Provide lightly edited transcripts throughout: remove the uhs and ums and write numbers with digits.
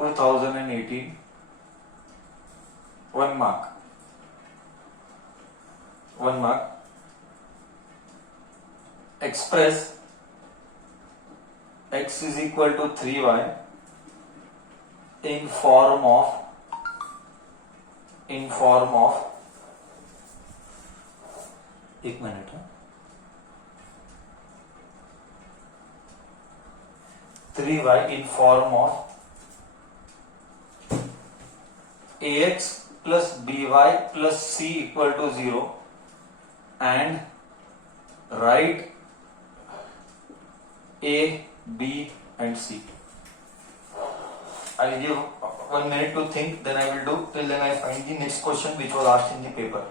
2018, 1 mark. Express x is equal to 3y in form of एक minute है 3y in form of ax plus by plus c equal to 0 and write a, b and c. I'll give 1 minute to think, then I will do. Till then I find the next question which was asked in the paper.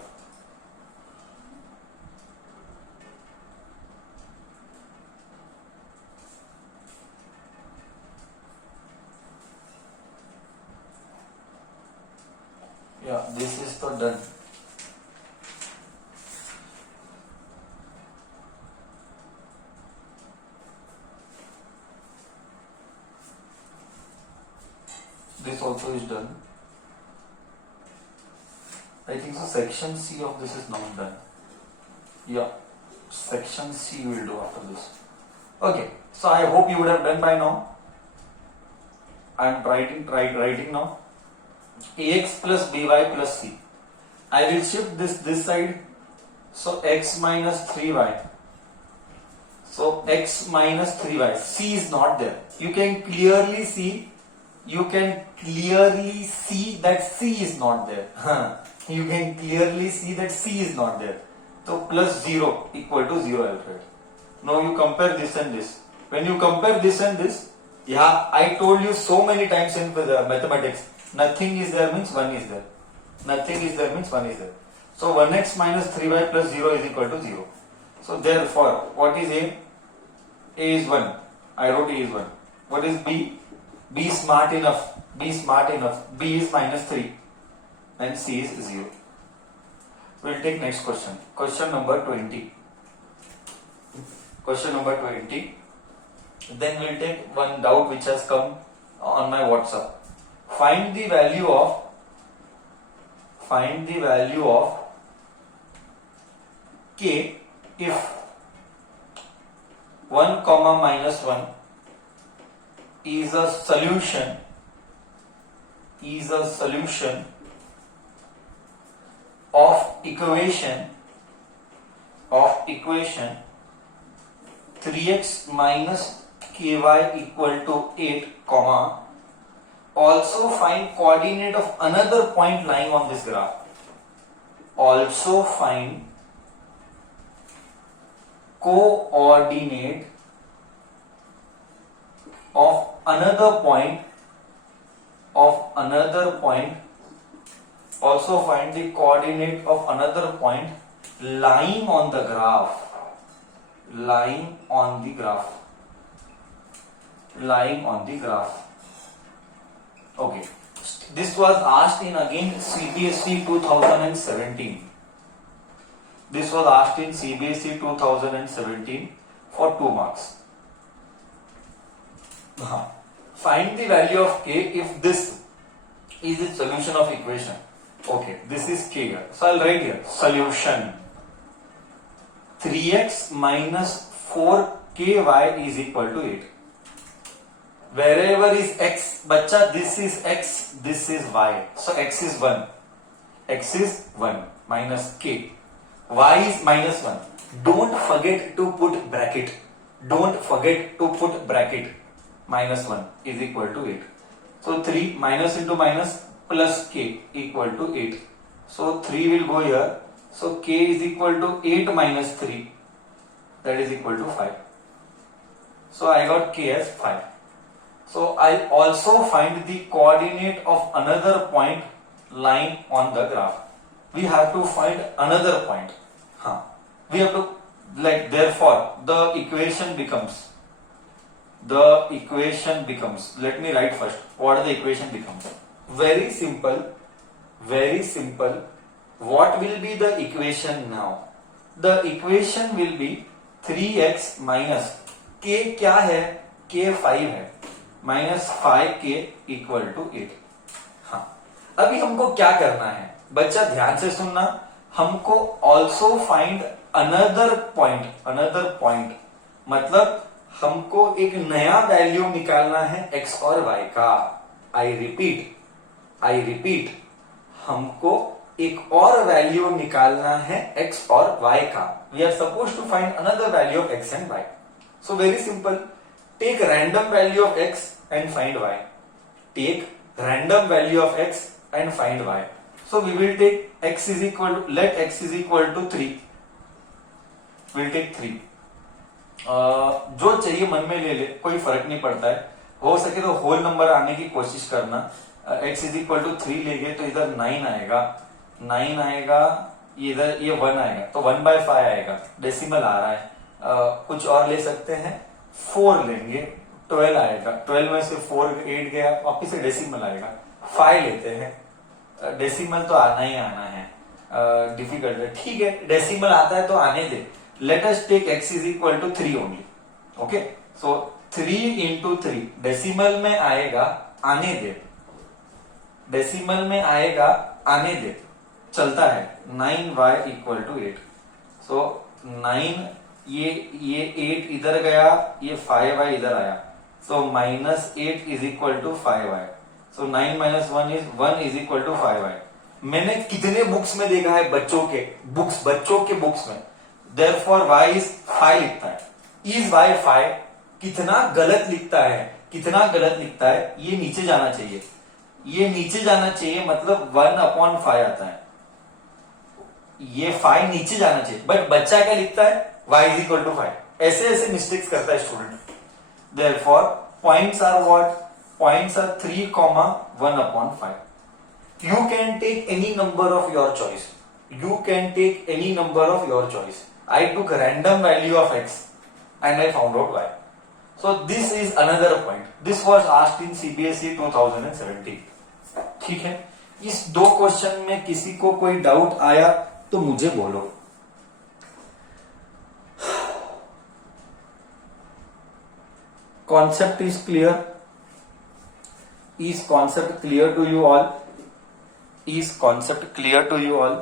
Yeah, this is the done. This also is done. I think so section C of this is not done. Yeah, section C will do after this. Okay, so I hope you would have done by now. I am writing now. Ax plus by plus c. I will shift this side. So x minus 3y. So x minus 3y. C is not there. You can clearly see that c is not there. You can clearly see that c is not there. So plus 0 equal to 0 I'll write. Now you compare this and this. When you compare this and this, yeah, I told you so many times in mathematics, nothing is there means 1 is there. Nothing is there means 1 is there. So 1x minus 3y plus 0 is equal to 0. So therefore, what is A? A is 1. I wrote A is 1. What is B? B is smart enough. B is smart enough. B is minus 3. And C is 0. We'll take next question. Question number 20. Question number 20. Then we'll take one doubt which has come on my WhatsApp. Find the value of k if 1 comma minus 1 is a solution of equation 3x minus ky equal to 8 comma also find coordinate of another point lying on this graph. Also find coordinate of another point. Also find the coordinate of another point lying on the graph. Okay, this was asked in again CBSE 2017. This was asked in CBSE 2017 for 2 marks. Find the value of k if this is the solution of equation. Okay, this is k here. So I'll write here solution 3x minus 4ky is equal to 8. Wherever is x, bacha, this is x, this is y. So x is 1. X is 1 minus k. Y is minus 1. Don't forget to put bracket. Minus 1 is equal to 8. So 3 minus into minus plus k equal to 8. So 3 will go here. So k is equal to 8 minus 3. That is equal to 5. So I got k as 5. So I also find the coordinate of another point lying on the graph. We have to find another point. We have to, therefore the equation becomes, let me write first what the equation becomes. Very simple. What will be the equation now? The equation will be 3x minus k क्या है? K 5 है minus 5k equal to 8। हाँ, अभी हमको क्या करना है बच्चा, ध्यान से सुनना। हमको ऑल्सो फाइंड अनदर पॉइंट, मतलब हमको एक नया वैल्यू निकालना है x और y का। आई रिपीट, हमको एक और वैल्यू निकालना है x और y का। We are suppose to find another value of x and y। So very simple, take random value of x and find y। Take random value of x and find y. So we will take x is equal to, let x is equal to 3. We'll take 3. जो चाहिए मन में ले ले, कोई फर्क नहीं पड़ता है। हो सके तो होल नंबर आने की कोशिश करना। x is equal to 3 लेंगे तो इधर 9 आएगा, इधर ये 1 आएगा, तो 1/5 आएगा। डेसिमल आ रहा है। कुछ और ले सकते हैं, 4 लेंगे, 12 आएगा। 12 में से 4 8 गया, वापिस से डेसिमल आएगा। 5 लेते हैं, डेसिमल तो आना ही आना है, डिफिकल्ट है, ठीक है, डेसिमल आता है तो आने दे। Let us take x is equal to 3 only. Okay, so 3 into 3 decimal में आएगा, आने दे, डेसिमल में आएगा, आने दे, चलता है। 9y equal to 8। सो 9, ये 8 इधर गया, ये 5y इधर आया, so minus 8 is equal to 5y. So 9 minus 1 is equal to 5y. मैंने कितने बुक्स में देखा है, बच्चों के बुक्स में, therefore y is 5 लिखता है। is y 5 कितना गलत लिखता है, ये नीचे जाना चाहिए, मतलब 1/5 आता है, ये 5 नीचे जाना चाहिए, बट बच्चा क्या लिखता है, y is equal to 5। ऐसे मिस्टेक्स करता है student. Therefore, points are what? Points are 3, 1/5. You can take any number of your choice. I took random value of x and I found out y. So this is another point. This was asked in CBSE 2017. ठीक है, इस 2 question में किसी को कोई doubt आया तो मुझे बोलो। Concept is clear? Is concept clear to you all?